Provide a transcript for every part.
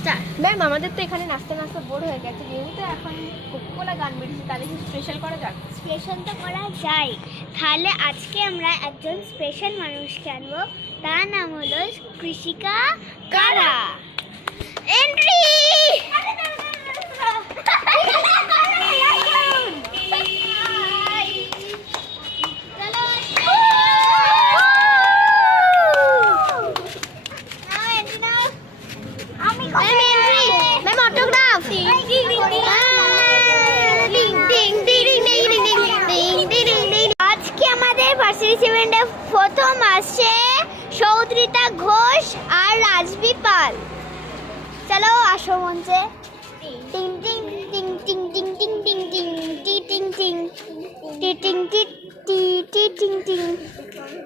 Start. Ma'am আমাদের তো এখানে নাচতে নাচতে বোর হয়ে গেছে, যেহেতু এখন কোকাকোলা গান বেরিয়েছে, তাহলে কি স্পেশাল করা যাক? স্পেশাল তো করা যায়। তাহলে আজকে আমরা একজন স্পেশাল মানুষকে আনবো, তার নাম হলো কৃষিকা কারা। এন্ট্রি। আজকে আমাদের ভার্সিটি সেভেন্টে প্রথম আসছে সৌদ্রিতা ঘোষ আর রাজবি পাল। চলো আসো মঞ্চে। টিং টিং টিং টিং টিং টিং টিং টিং টি টিং টিং টি টিং টি টি টি টিং টিং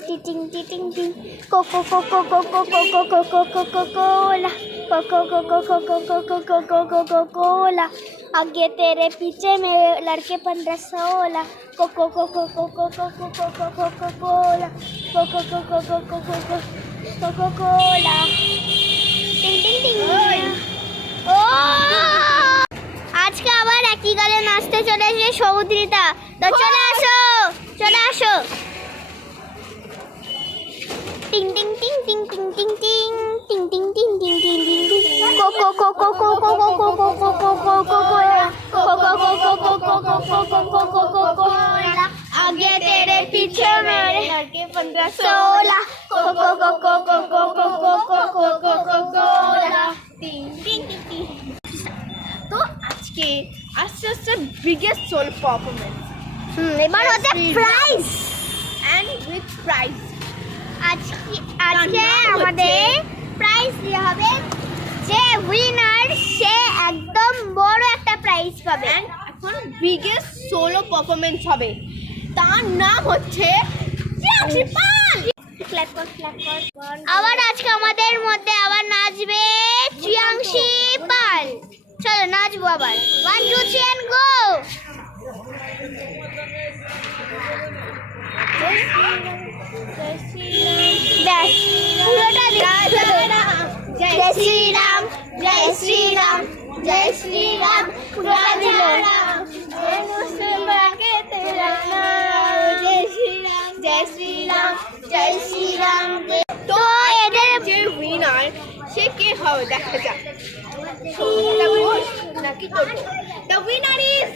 টি টিং টি টিং টিং কোকো কোকো কোকো কোকো কোকো কোকো কোলা कोको कोको कोको कोको कोको कोको कोला आगे तेरे पीछे में लड़के 15-16 कोको कोको कोको कोको कोको कोको कोला कोको कोको कोको कोको कोको कोला टिंग टिंग टिंग ओ आज का আবার একই গানে নাচতে চলে এসেছে সৌদ্রিতা। তো চলে আসো টিং টিং টিং টিং টিং টিং টিং টিং টিং টিং টিং টিং টিং কোকো কোকো কোকো কোকো কোকো কোকো কোকো आगे तेरे पीछे मेरे लड़के 15-16 कोको कोको कोको कोको कोको कोको कोला टिंग टिंग टिंग। তো আজকে আসছে বিগেস্ট সোল পারফরমেন্স এবার হচ্ছে প্রাইজ এন্ড উইথ প্রাইজ। আজকে আমাদের প্রাইজ দেওয়া হবে, যে উইনার সে একদম বড় একটা প্রাইজ পাবে। এখন বিগেস্ট সোলো পারফরমেন্স হবে, তার নাম হচ্ছে আবার আজকে আমাদের মধ্যে আবার নাচবে ত্রিয়াংশী পাল। চলো নাচবো আবার, 1 2 3 and go। পুরোটা জয় শ্রীরাম জয় শ্রীরাম জয় শ্রীরাম পুরোটা দিল। জয় শ্রীরাম জয় শ্রীরাম। তো এদের যে উইনার সে কে হবে দেখা যাক। নাকি দ্য উইনার ইজ